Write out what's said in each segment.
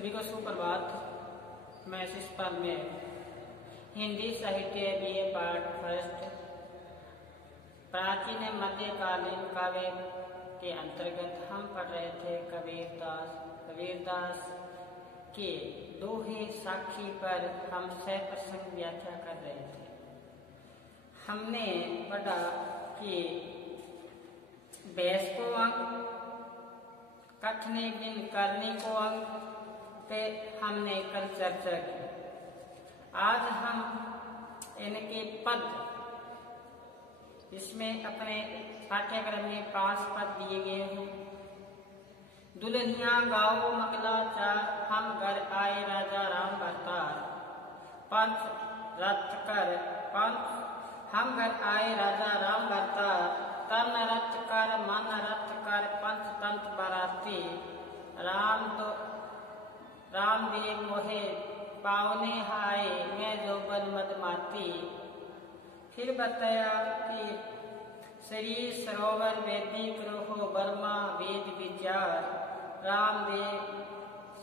सभी को सुप्रभात। मैं शिषपाल में हिंदी साहित्य BA पाठ फर्स्ट प्राचीन मध्यकालीन काव्य के अंतर्गत हम पढ़ रहे थे कबीरदास के दोहे साखी पर हम सप्रसंग व्याख्या कर रहे थे। हमने पढ़ा कि बैस को अंक, कथने बिन करने को अंक पे हमने कल चर्चा की। आज हम इनके पद, इसमें अपने पाठ्यक्रम में 5 पद दिए गए हैं। दुल्हनिया गाओ मंगला चार, हम घर आए राजा राम भरतार। पंच रथ कर पंच, हम घर आए राजा राम भरतार। तन रथ कर मन रथ कर, पंच तंत बराती। राम दे मोहे पावने हाय, मैं जोबन मदमाती। फिर बताया कि शरीर सरोवर वैदिक रहो, बर्मा वेद विचार। राम दे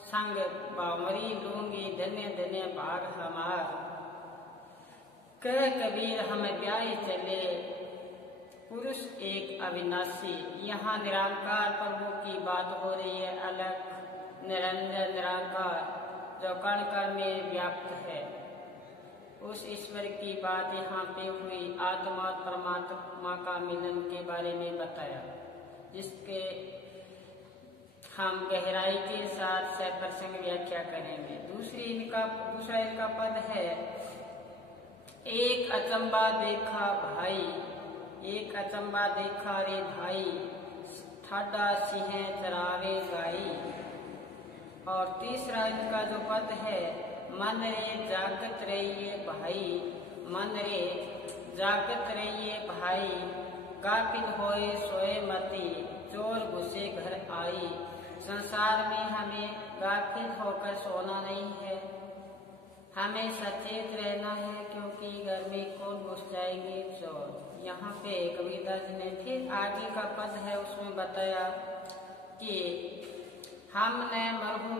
संग बावरी लूंगी, धन्य धन्य भाग हमार। कह कबीर हम ब्याह चले, पुरुष एक अविनाशी। यहाँ निरंकार प्रभु की बात हो रही है, अलग निरंजन निराकार जो कण कण में व्याप्त है। उस ईश्वर की बात यहाँ पे हुई। आत्मा और परमात्मा का मिलन के बारे में बताया, जिसके हम गहराई के साथ सप्रसंग व्याख्या करेंगे। दूसरा इनका पद है, एक अचंबा देखा भाई, एक अचंबा देखा रे भाई। ठाडा सिंह चरावे गाई। और तीसरा इनका जो पद है, मन रे जागत रहिए भाई, मन रे जागत रहिए भाई। गाफिल होए सोए मती, चोर घुसे घर आई। संसार में हमें गाफिल होकर सोना नहीं है, हमें सचेत रहना है, क्योंकि घर में कौन घुस जाएंगे चोर। यहाँ पे कबीरदास जी ने फिर आगे का पद है, उसमें बताया कि हमने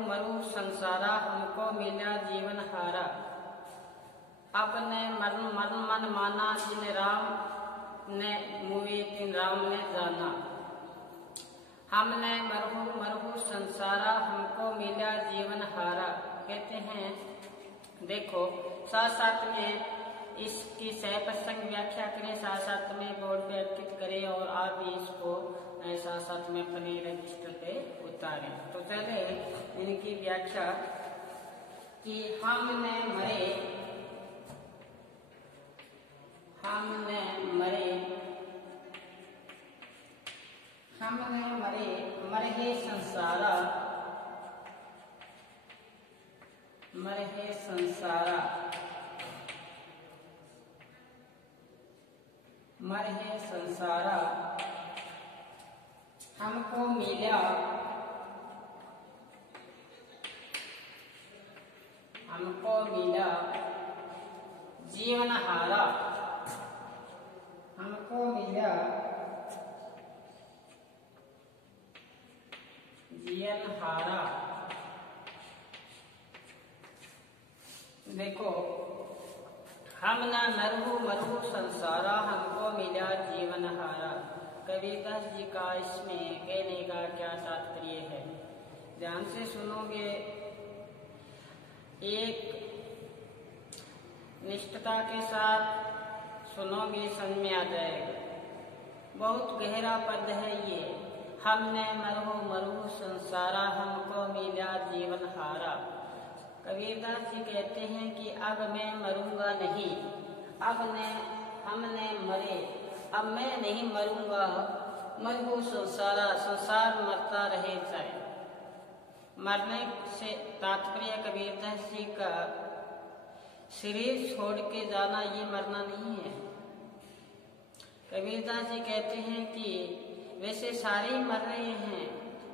मरु संसारा, हमको मिला जीवन हारा। अब ने मन माना, जिन राम ने मुए तिन राम ने जाना। हमने मरहु संसारा, हमको मिला जीवन हारा। कहते हैं देखो, साथ में इसकी सप्रसंग व्याख्या करें, साथ में बोर्ड पे अर्पित करें, और आप भी इसको साथ में अपने रजिस्टर पे उतारें। तो चले इनकी व्याख्या कि हमने मरे मरहे संसारा, मरहे संसारा, मरहे संसारा। हमको मिला, हमको मिला जीवन हारा, हमको मिला जीवन हारा। देखो, हम न मरहु संसारा, हमको मिला जीवन हारा। कबीरदास जी का इसमें कहने का क्या तात्पर्य है, ध्यान से सुनोगे, एक निष्ठता के साथ सुनोगे, समझ में आ जाएगा। बहुत गहरा पद है ये। हमने मरहु संसारा, हमको मिला जीवन हारा। कबीरदास जी कहते हैं कि अब मैं मरूंगा नहीं, हमने मरे, अब मैं नहीं मरूंगा। मरहु संसारा, संसार मरता रहे जाए। मरने से तात्पर्य कबीरदास जी का शरीर छोड़ के जाना, ये मरना नहीं है। कबीरदास जी कहते हैं कि वैसे सारे ही मर रहे हैं,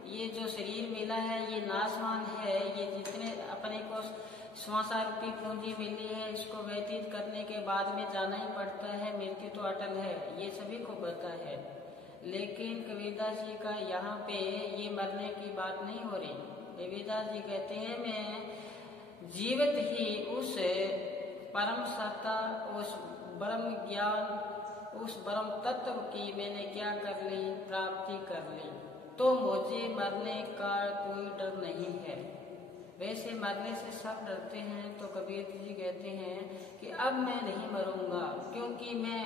ये जो शरीर मिला है ये नाशवान है। ये जितने अपने को श्वासा रूपी पूंजी मिली है, इसको व्यतीत करने के बाद में जाना ही पड़ता है, मृत्यु तो अटल है, ये सभी को पता है। लेकिन कबीरदास जी का यहाँ पे ये मरने की बात नहीं हो रही। कबीरदास जी कहते हैं मैं जीवित ही उस परम सत्ता, उस ब्रह्म ज्ञान, उस ब्रह्म तत्व की मैंने क्या कर ली, प्राप्ति कर ली, तो मुझे मरने का कोई डर नहीं है। वैसे मरने से सब डरते हैं, तो कबीर जी कहते हैं कि अब मैं नहीं मरूंगा, क्योंकि मैं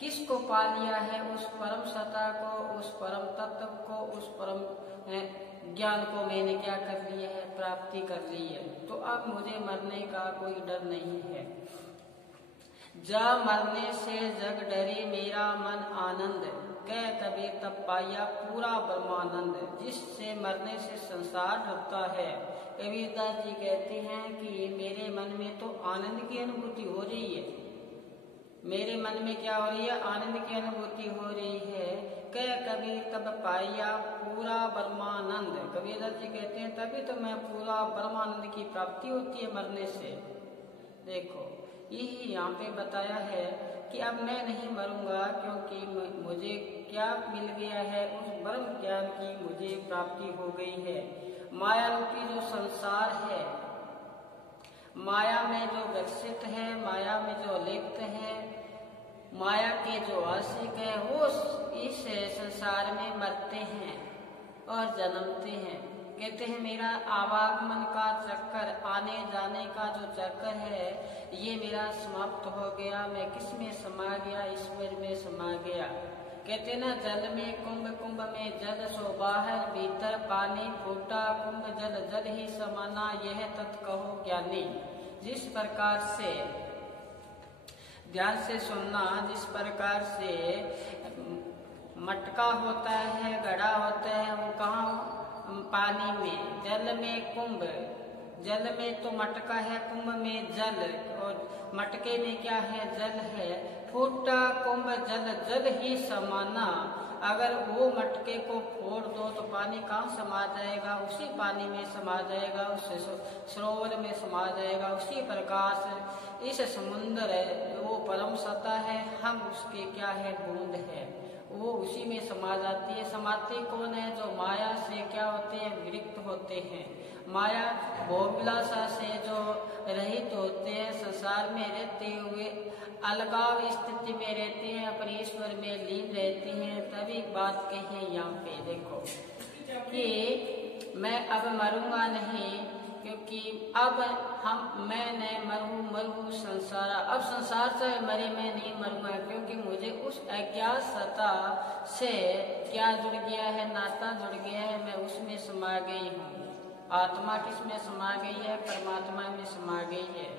किसको पा लिया है, उस परम सत्ता को, उस परम तत्व को, उस परम ज्ञान को मैंने क्या कर लिया है, प्राप्ति कर ली है। तो अब मुझे मरने का कोई डर नहीं है। जा मरने से जग डरे मेरा मन आनंद, कह कबीर तब पाया पूरा ब्रह्मानंद। जिससे मरने से संसार डरता है, कबीरदास जी कहते हैं कि मेरे मन में तो आनंद की अनुभूति हो रही है। मेरे मन में क्या हो रही है, आनंद की अनुभूति हो रही है। कह कबीर तब पाया पूरा ब्रह्मानंद। कबीरदास जी कहते हैं तभी तो मैं पूरा ब्रह्मानंद की प्राप्ति होती है मरने से। देखो यही यहाँ पे बताया है कि अब मैं नहीं मरूंगा, क्योंकि मुझे क्या मिल गया है, उस ब्रह्म ज्ञान की मुझे प्राप्ति हो गई है। माया रूपी जो संसार है, माया में जो विकसित है, माया में जो लिप्त है, माया के जो आशिक है, वो इस संसार में मरते हैं और जन्मते हैं। कहते हैं मेरा आवागमन का चक्कर, आने जाने का जो चक्कर है, ये मेरा समाप्त हो गया। मैं किस में समा गया, ईश्वर में समा गया। कहते ना जल में कुंभ, कुंभ में जल सो बाहर, भीतर पानी फूटा कुंभ जल, जल ही समाना यह तत् कहो ज्ञानी। जिस प्रकार से ध्यान से सुनना, जिस प्रकार से मटका होता है, घड़ा होता है, वो कहाँ, पानी में, जल में कुंभ, जल में तो मटका है, कुंभ में जल, और मटके में क्या है, जल है। फूटा कुंभ जल, जल ही समाना। अगर वो मटके को फोड़ दो तो पानी कहाँ समा जाएगा, उसी पानी में समा जाएगा, उस सरोवर में समा जाएगा। उसी प्रकार से इस समुद्र है, वो परम सत्ता है, हम उसके क्या है, बूंद है, वो उसी में समा जाती है। समाते कौन है, जो माया से क्या होते हैं, विरक्त होते हैं। माया भोगविलासा से जो रहित होते हैं, संसार में रहते हुए अलगाव स्थिति में रहते हैं, अपने ईश्वर में लीन रहते हैं। तभी बात कही यहाँ पे देखो कि मैं अब मरूंगा नहीं, क्योंकि अब मैं नहीं मरू संसार। अब संसार से मरे मैं नहीं मरूंगा, क्योंकि मुझे उस अज्ञात सत्ता से क्या जुड़ गया है, नाता जुड़ गया है, मैं उसमें समा गई हूँ। आत्मा किस में समा गई है, परमात्मा में समा गई है।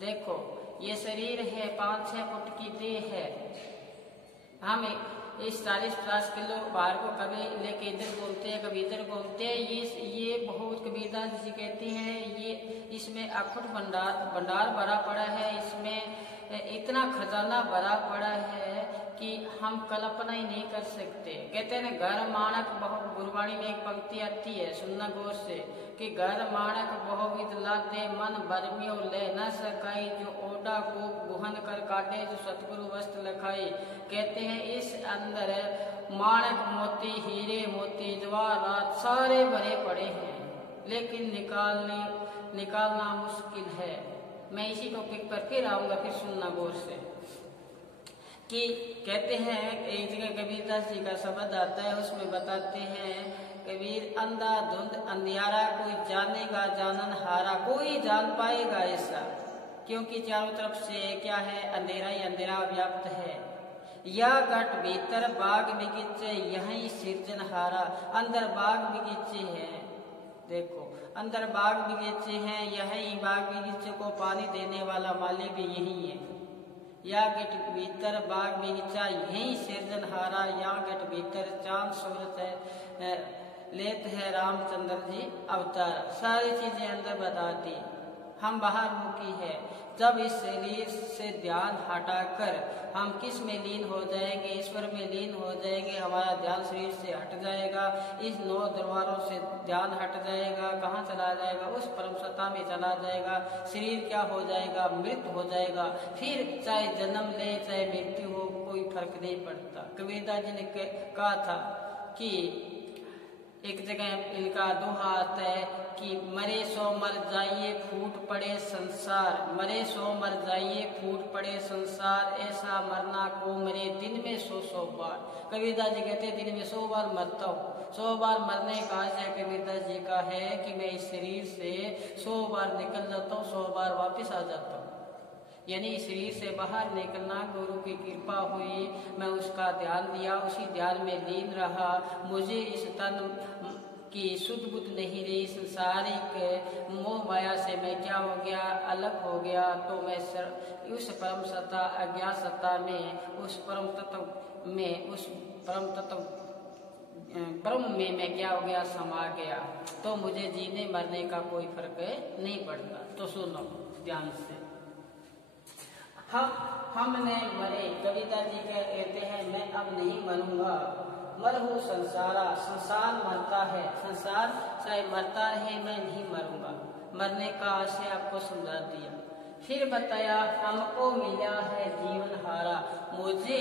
देखो ये शरीर है, 5-6 फुट की देह है, हम इस 40-50 किलो बाहर को कभी लेके इधर घूमते हैं, कभी इधर घूमते हैं। ये बहुत कबीरदास जी कहते हैं, ये इसमें अखुट भंडार भरा पड़ा है, इसमें इतना खजाना भरा पड़ा है कि हम कल्पना ही नहीं कर सकते। कहते हैं ना, घर माणक बहु, गुरबाणी में एक पंक्ति आती है, सुनना गौर से, कि घर माणक बहुविध लादे, मन बरमियो ले न सकाई, जो ओडा को गुहन कर काटे, जो सतगुरु वस्त्र लखाई। कहते हैं इस अंदर माणक मोती, हीरे मोती, जवाहरात सारे भरे पड़े हैं, लेकिन निकालना मुश्किल है। मैं इसी टॉपिक पर फिर आऊंगा, फिर सुनना गौर से। कि कहते हैं एक जगह कबीरदास जी का शब्द आता है, उसमें बताते हैं कबीर अंधा धुंध अंधियारा, कोई जानेगा जानन हारा, कोई जान पाएगा ऐसा, क्योंकि चारों तरफ से क्या है, अंधेरा ही अंधेरा व्याप्त है। या घट भीतर बाग बगीचे, यही सिरजनहारा। अंदर बाग बगीचे हैं, देखो अंदर बाग बगीचे हैं, यही बाग बगीचे को पानी देने वाला माली भी यही है। या गट भीतर बाग बगीचा, यही सिरजनहारा। या गट भीतर चांद सूरत लेत है रामचंद्र जी अवतार। सारी चीजें अंदर बता दी, हम बाहर मुखी है। जब इस शरीर से ध्यान हटाकर हम किस में लीन हो जाएंगे, ईश्वर में लीन हो जाएंगे, हमारा ध्यान शरीर से हट जाएगा, इस 9 दरबारों से ध्यान हट जाएगा। कहाँ चला जाएगा, उस परम सत्ता में चला जाएगा। शरीर क्या हो जाएगा, मृत हो जाएगा। फिर चाहे जन्म ले चाहे मृत्यु हो, कोई फर्क नहीं पड़ता। कबीरदास जी ने कहा था कि एक जगह इनका दोहा आता है कि मरे सो मर जाइए फूट पड़े संसार, मरे सो मर जाइए फूट पड़े संसार, ऐसा मरना को मरे दिन में 100 बार। कबीरदास जी कहते हैं दिन में 100 बार मरता हूँ। 100 बार मरने का आशय कबीरदास जी का है कि मैं इस शरीर से 100 बार निकल जाता हूँ, 100 बार वापस आ जाता हूँ। यानी शरीर से बाहर निकलना गुरु की कृपा हुई, मैं उसका ध्यान दिया, उसी ध्यान में लीन रहा। मुझे इस तन की शुद्ध बुद्ध नहीं रही, संसारिक मोह माया से मैं क्या हो गया, अलग हो गया। तो मैं उस परम सत्ता अज्ञात सत्ता में, उस परम तत्व में, उस परम तत्व ब्रह्म में मैं क्या हो गया, समा गया। तो मुझे जीने मरने का कोई फर्क नहीं पड़ता। तो सुनो ध्यान से, हमने मरे। कबीरदास जी कहते हैं मैं अब नहीं मरूंगा, मरहू संसारा, संसार मरता है, संसार चाहे मरता रहे, मैं नहीं मरूंगा। मरने का आशय आपको समझा दिया। फिर बताया हमको मिला है जीवन हारा, मुझे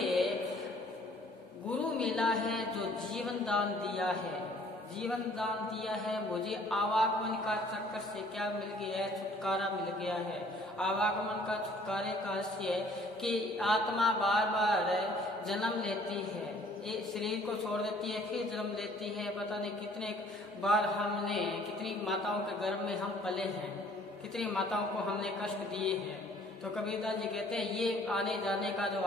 गुरु मिला है जो जीवन दान दिया है, जीवन दान दिया है। मुझे आवागमन का चक्कर से क्या मिल गया है, छुटकारा मिल गया है। आवागमन का छुटकारे का आशय कि आत्मा बार बार जन्म लेती है, ये शरीर को छोड़ देती है, फिर जन्म लेती है। पता नहीं कितने बार हमने, कितनी माताओं के गर्भ में हम पले हैं, कितनी माताओं को हमने कष्ट दिए हैं। तो कबीरदास जी कहते हैं ये आने जाने का जो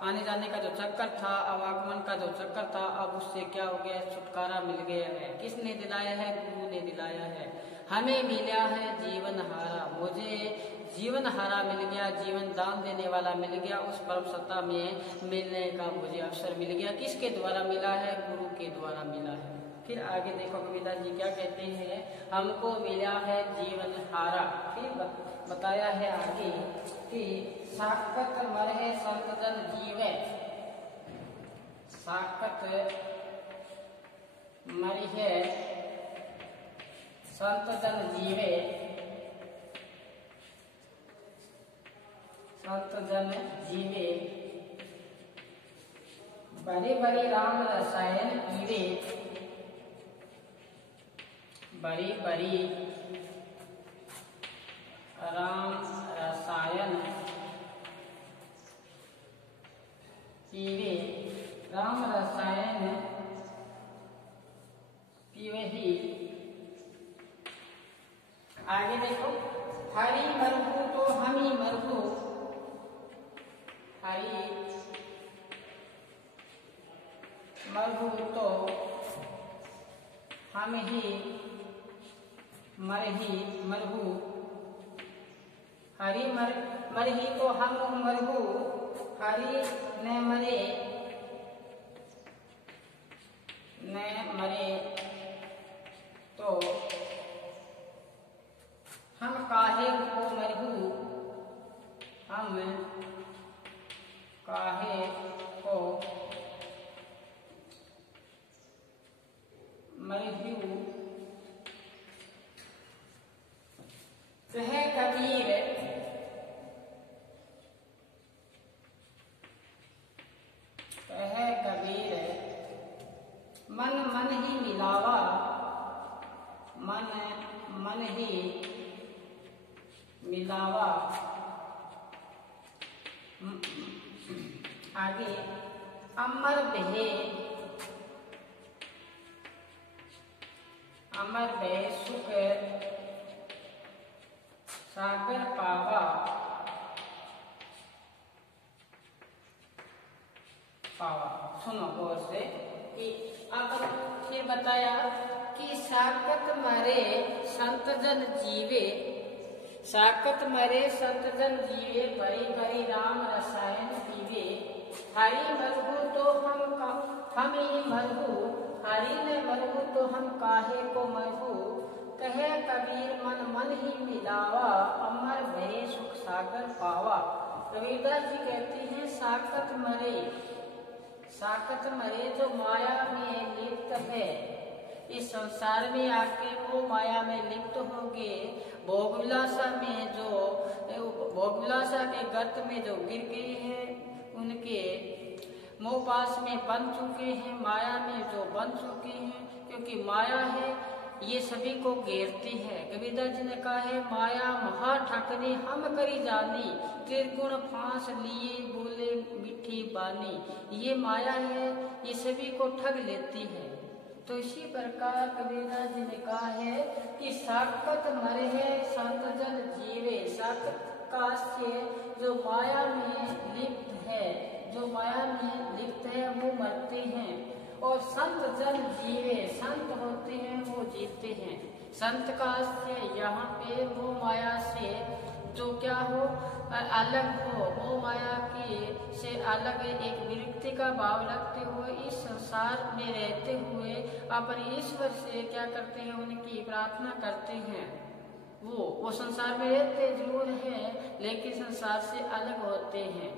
आने जाने का जो चक्कर था, आवागमन का जो चक्कर था, अब उससे क्या हो गया, छुटकारा मिल गया है। किसने दिलाया है, गुरु ने दिलाया है। हमें मिला है जीवन हारा, मुझे जीवन हारा मिल गया, जीवन दान देने वाला मिल गया, उस परम सत्ता में मिलने का मुझे अवसर मिल गया। किसके द्वारा मिला है, गुरु के द्वारा मिला है। फिर आगे देखो कबीरदास जी क्या कहते हैं, हमको मिला है जीवन हारा। फिर बताया है आगे कि साकत मरहे संत जन जीवे, साकत मरी है संत जन जीवे, संत जन जीवे, बड़ी बड़ी राम रसायन पीवे, बड़ी बड़ी राम रसायन पीवे, राम रसायन पीवे ही। आगे देखो, हरि मरहू तो हम ही मरहू, हरि मरहू तो हम ही मरहू, हरि मरही तो हम मरहू, हरि न मरे तो हम काहे को मरहू, हम काहे को मरहू। कहे कबीर मन मन ही मिलावा, मन मन ही मिलावा। आगे अमर बहे, अमर बहे सुख सागर पावा, पावा। सुनो गौर से कि अब फिर बताया कि साकत मरे संत जन जीवे, साकत मरे संत जन जीवे, बड़ी बड़ी राम रसायन पीवे, हरि मरहू तो हम ही मरहू, हरि ने मरहू तो हम काहे को मरहू। कहे कबीर मन मन ही मिलावा, अमर भये सुख सागर पावा। कबीरदास जी कहते हैं साकत मरे, साकत मरे जो माया में लिप्त है, इस संसार में आके वो माया में लिप्त हो गए, भोगविलासा में जो भोगविलासा के गर्त में जो गिर गए हैं, उनके मोह पास में बन चुके हैं, माया में जो बन चुके हैं, क्योंकि माया है ये सभी को घेरती है। कबीरदास जी ने कहा है, माया महा ठाकनी हम करी जानी, त्रिगुण फांस लिए बोले मीठी बानी। ये माया है, ये सभी को ठग लेती है। तो इसी प्रकार कबीरदास जी ने कहा है कि साकत मरे है संत जन जीवे। साकत का से जो माया में लिप्त है, जो माया में लिप्त है वो मरते हैं, और संत जन जीवे, संत होते हैं वो जीते हैं। संत का से यहाँ पे वो माया से जो क्या हो, अलग हो, वो माया की से अलग एक विरक्ति का भाव रखते हुए इस संसार में रहते हुए अपने ईश्वर से क्या करते हैं, उनकी प्रार्थना करते हैं। वो संसार में रहते जरूर है, लेकिन संसार से अलग होते हैं।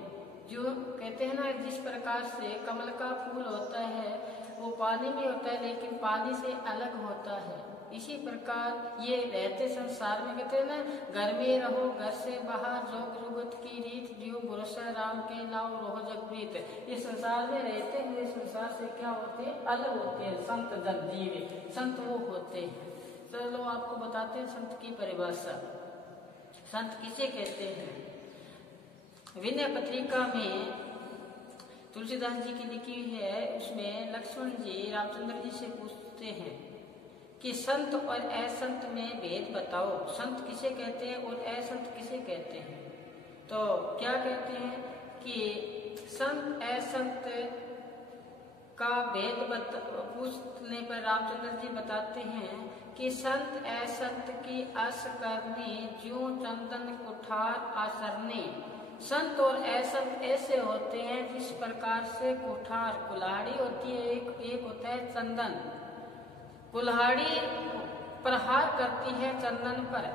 जो कहते हैं ना, जिस प्रकार से कमल का फूल होता है वो पानी में होता है, लेकिन पानी से अलग होता है। इसी प्रकार ये रहते संसार में, कहते हैं ना, घर में रहो घर से बाहर, जोग जुगत की रीत, जियो भरोसा राम के नाम रोह जगप्रीत। इस संसार में रहते हुए संसार से क्या होते हैं, अलग होते हैं। संत जन जीवे, संत वो होते हैं। चलो आपको बताते हैं संत की परिभाषा। संत किसे कहते हैं? विनय पत्रिका में तुलसीदास जी की लिखी हुई है, उसमें लक्ष्मण जी रामचंद्र जी से पूछते हैं कि संत और असंत में भेद बताओ। संत किसे कहते हैं और असंत किसे कहते हैं? तो क्या कहते हैं कि संत असंत का भेद पूछने पर रामचंद्र जी बताते हैं कि संत असंत की अस करनी, ज्यों चंदन कुठार आसरने। संत और असंत ऐसे होते हैं जिस प्रकार से कुठार कुल्हाड़ी होती है, एक होता है चंदन। कुल्हाड़ी प्रहार करती है चंदन पर,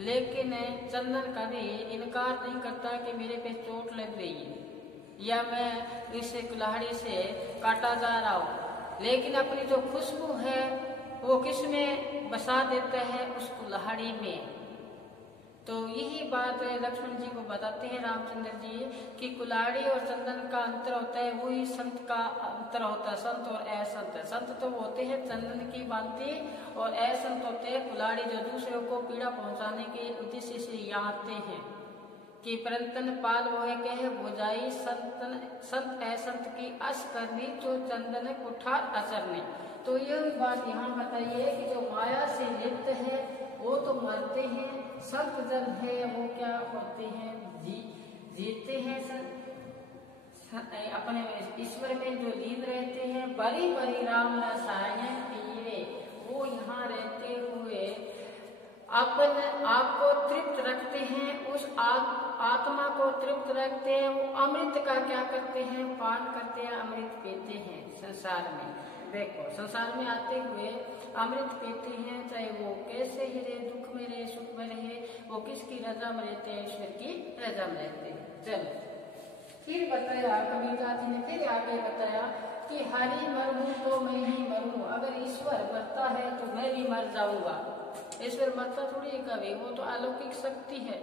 लेकिन चंदन कभी इनकार नहीं करता कि मेरे पे चोट लग रही है या मैं इस कुल्हाड़ी से काटा जा रहा हूँ, लेकिन अपनी जो खुशबू है वो किस में बसा देता है, उस कुल्हाड़ी में। तो यही बात लक्ष्मण जी को बताते हैं रामचंद्र जी कि कुल्हाड़ी और चंदन का अंतर होता है, वही संत का अंतर होता है। संत और असंत, संत तो होते हैं चंदन की भांति, और असंत होते हैं कुल्हाड़ी, जो दूसरों को पीड़ा पहुंचाने के उद्देश्य से यहाँ आते हैं कि परंतन पाल वह कहे बुझाई, संत असंत की अस करनी, जो चंदन कुठार असरने। तो यह बात यहाँ बताइए कि जो माया से लिप्त है वो तो मरते हैं, संत जन है वो क्या होते हैं, जीते हैं। अपने ईश्वर में जो लीन रहते हैं, बड़ी बड़ी राम रसायन पीवे, वो यहाँ रहते हुए अपने आप को तृप्त रखते हैं, उस आत्मा को तृप्त रखते हैं। वो अमृत का क्या करते हैं, पान करते हैं, अमृत पीते हैं। संसार में देखो, संसार में आते हुए अमृत पीते हैं, चाहे वो कैसे ही रहे, दुख में रहे, सुख में रहे, वो किसकी रजा में रहते हैं, ईश्वर की रजा में रहते हैं। चलो फिर बताया कबीरदास जी ने, फिर आगे बताया कि हरि मरूं तो मैं ही मरूं, अगर ईश्वर मरता है तो मैं भी मर जाऊंगा। ईश्वर मरता थोड़ी कभी, वो तो अलौकिक शक्ति है।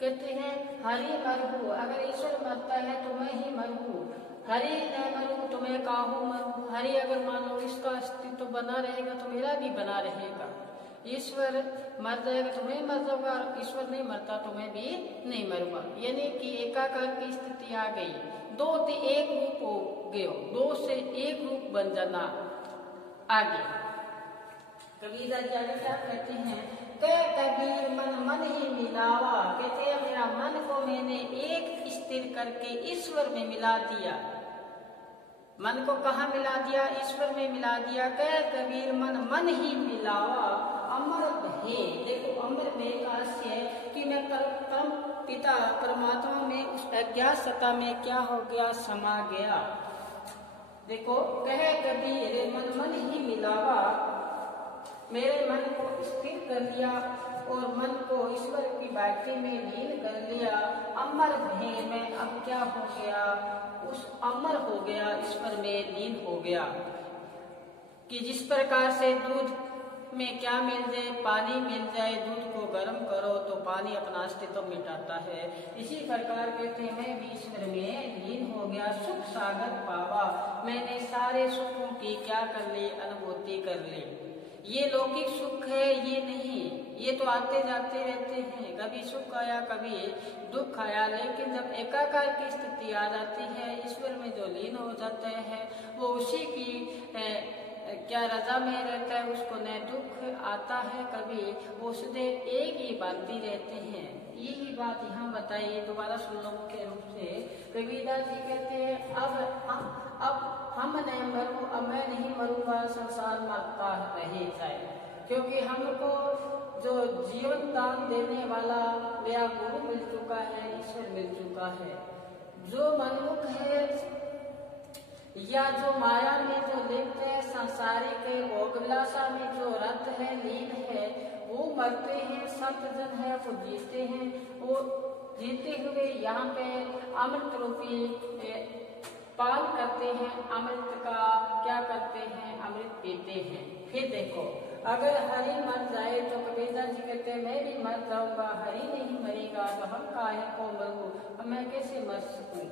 कहते हैं हरि मरूं, अगर ईश्वर मरता है तो मैं ही मरूं, हरि न मरूं तो मैं काहू मरूं। हरि अगर मान लो इसका अस्तित्व बना रहेगा तो मेरा भी बना रहेगा। ईश्वर मर जाएगा तो मैं मर जाऊंगा, और ईश्वर नहीं मरता तो मैं भी नहीं मरूंगा। यानी कि एकाकार की स्थिति आ गई, दो से एक रूप हो गयो, दो से एक रूप बन जाना। आगे कबीरदास जी आगे क्या कहते हैं, कह कबीर मन मन ही मिलावा। कहते हैं मेरा मन को मैंने एक स्थिर करके ईश्वर में मिला दिया। मन को कहाँ मिला दिया, ईश्वर में मिला दिया। कह कबीर मन मन ही मिलावा, अमर भे। देखो अमर भे का अर्थ है कि मैं परम पिता परमात्मा में उस अज्ञात सत्ता में क्या हो गया, समा गया। देखो कह कबीर मन मन ही मिलावा, मेरे मन को स्थिर कर लिया और मन को ईश्वर की भक्ति में लीन कर लिया। अमर भे में अब क्या हो गया, उस अमर हो गया, ईश्वर में लीन हो गया। कि जिस प्रकार से दूध में क्या मिल जाए, पानी मिल जाए, दूध को गर्म करो तो पानी अपना अस्तित्व मिटाता है। इसी प्रकार कहते हैं मैं भी ईश्वर में लीन हो गया, सुख सागर पावा, मैंने सारे सुखों की क्या कर ली, अनुभूति कर ली। ये लौकिक सुख है ये नहीं, ये तो आते जाते रहते हैं, कभी सुख आया कभी दुख आया, लेकिन जब एकाकार की स्थिति आ जाती है, ईश्वर में जो लीन हो जाते हैं, वो उसी की क्या रजा में रहता है, उसको न दुख आता है कभी, वो सदैव एक ही बाती रहते हैं। यही बात यहाँ बताइए, दोबारा सुन लो मुख्य रूप से। कबीरदास जी कहते हैं अब हम नहीं मरूं, अब मैं नहीं मरूंगा, संसार मरता रहे जाए, क्योंकि हमको जो जीवन दान देने वाला मेरा गुरु मिल चुका है, ईश्वर मिल चुका है। जो मनमुख है या जो माया में जो लिप्त है, संसारिक भोग विलासा में जो रत है, लीन है, वो मरते हैं, संत जन है वो जीते हैं, वो जीते हुए यहाँ पे अमृत रूपी पान करते हैं, अमृत का क्या करते हैं, अमृत पीते हैं। फिर देखो अगर हरि मर जाए तो कबीरदास जी कहते हैं मैं भी मर जाऊंगा, हरि नहीं मरेगा तो हम काहे को मरूं, अब मैं कैसे मर सकूं।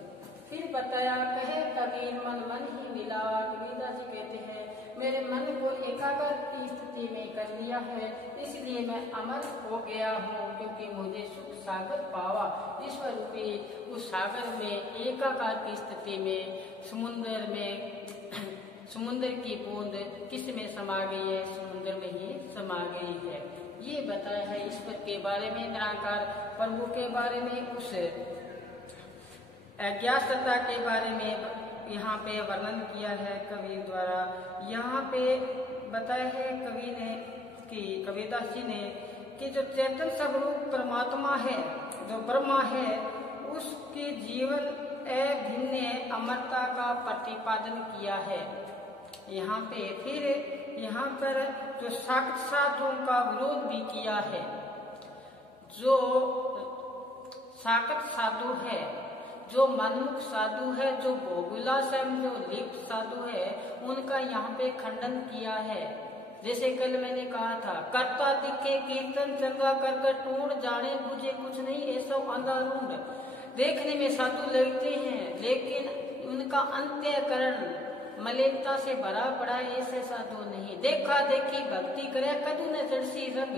फिर बताया कहे कबीर मन मन ही मिला, कबीरदास जी कहते हैं मेरे मन को एकाग्र की स्थिति में कर लिया है, इसलिए मैं अमर हो गया हूँ, क्योंकि मुझे सुख सागर पावा। ईश्वर रूपी उस सागर में एकाकार की स्थिति में समुद्र में समुद्र की बूंद किस में समा गई है, समुद्र में ही समा गई है। ये बताया है ईश्वर के बारे में, निराकार प्रभु के बारे में, उस अज्ञातता के बारे में यहाँ पे वर्णन किया है कवि द्वारा। यहाँ पे बताया है कवि ने कि कबीरदास जी ने कि जो चेतन स्वरूप परमात्मा है, जो ब्रह्मा है, उसके जीवन अभिन्न अमरता का प्रतिपादन किया है। यहाँ पे फिर यहाँ पर जो साक्षातों का विरोध भी किया है। जो साक्षात साधु है, जो मनमुख साधु है, जो भोगविलास में जो लिप्त साधु है, उनका यहाँ पे खंडन किया है। जैसे कल मैंने कहा था, करता दिखे कीर्तन चंगा कर कर टूण, जाने बुझे कुछ नहीं ऐसा अंधारूढ़। देखने में साधु लगते हैं लेकिन उनका अंत्यकरण मलिनता से भरा पड़ा, ऐसे साधु नहीं। देखा देखी भक्ति करे कदू न चढ़सी रंग,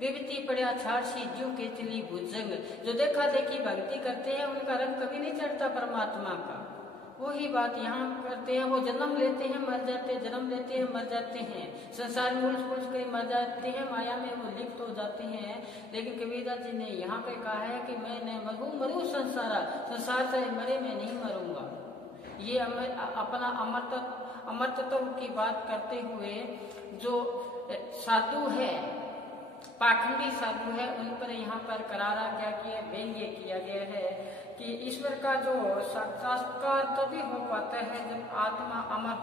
विभूति पड़ा छाड़सी जू के चली भुजंग। जो देखा देखी भक्ति करते हैं उनका रंग कभी नहीं चढ़ता परमात्मा का। वही बात यहाँ करते हैं, वो जन्म लेते हैं मर जाते हैं, जन्म लेते हैं मर जाते हैं, संसार में उलझ कर मर जाते हैं, माया में वो लिप्त हो जाते हैं। लेकिन कबीरदास जी ने यहाँ पे कहा है कि मैं न मरूं संसार से मरे मैं नहीं मरूंगा। ये अपना अमरतत्व की बात करते हुए जो साधु है, पाखंडी साधु है, उन पर यहाँ पर करारा क्या किया, व्यंग्य किया गया है कि ईश्वर का जो साक्षात्कार तभी हो पाता है जब आत्मा अमर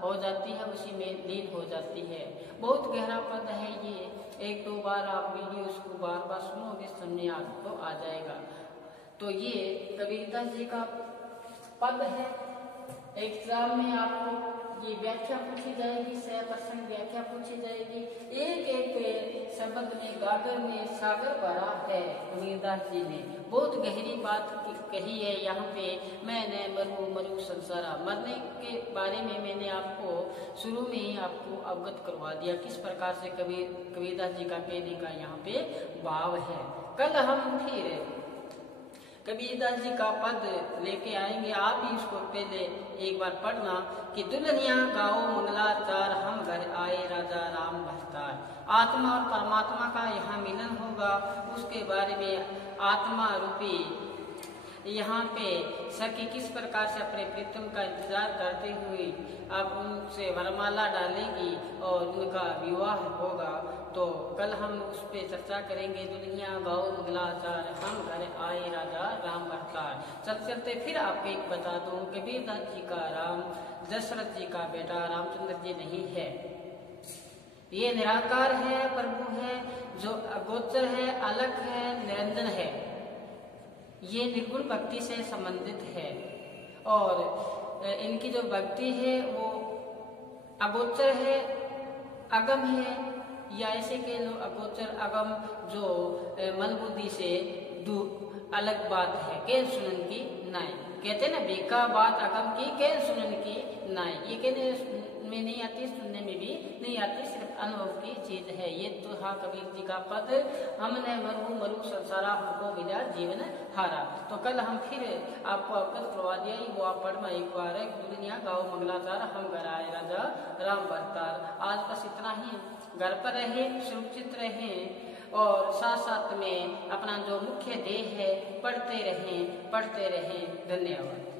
हो जाती है, उसी में लीन हो जाती है। बहुत गहरा पद है ये, एक दो बार आप वीडियो इसको बार बार सुनोगे, सुनने आपको आ जाएगा। तो ये कबीरदास जी का पद है। एग्जाम में आपको ये व्याख्या पूछी जाएगी, 100% व्याख्या पूछी जाएगी। एक एक शब्द में गागर में सागर भरा है। कबीरदास जी ने बहुत गहरी बात कही है यहाँ पे। मैं न मरू संसारा, मरने के बारे में मैंने आपको शुरू में ही आपको अवगत करवा दिया, किस प्रकार से कबीरदास जी का कहने का यहाँ पे भाव है। कल हम फिर कबीरदास जी का पद लेके आएंगे। आप ही इसको पहले एक बार पढ़ना कि दुल्हनिया गाओ मंगलाचार, हम घर आए राजा राम भरतार। आत्मा और परमात्मा का यहाँ मिलन होगा, उसके बारे में आत्मा रूपी यहाँ पे सखी किस प्रकार से अपने प्रीतम का इंतजार करते हुए अब उनसे वरमाला डालेगी और उनका विवाह होगा। तो कल हम उस पर चर्चा करेंगे। दुल्हनिया गाओ मंगलाचार, हम घर आए राजा राम भरतार। चलते फिर आपको एक बता दूं, कबीरदास जी का राम दशरथ जी का बेटा रामचंद्र जी नहीं है। ये निराकार है, प्रभु है, जो अगोचर है, अलग है, निरंजन है। ये निर्गुण भक्ति से संबंधित है और इनकी जो भक्ति है वो अगोचर है, अगम है, या ऐसे कह लो अगोचर अगम, जो मन बुद्धि से अलग बात है, केन सुनन की नाई। कहते हैं ना बेका बात अगम की केन सुनन की नाई, ये कहने में नहीं आती, सुनने में भी नहीं आती, सिर्फ अनुभव की चीज है। ये तो हा कबीर जी का पद, हमने मरु मरु संसारा हमको मिला जीवन हारा। तो कल हम फिर आपको अवगत करवा दिया, वो आप पढ़ना एक बार है, दुनिया गाँव मंगलाचार हम घर आए राजा राम भरतार। आज बस इतना ही, घर पर रहें, सुरक्षित रहें और साथ साथ में अपना जो मुख्य ध्येय है पढ़ते रहें। धन्यवाद।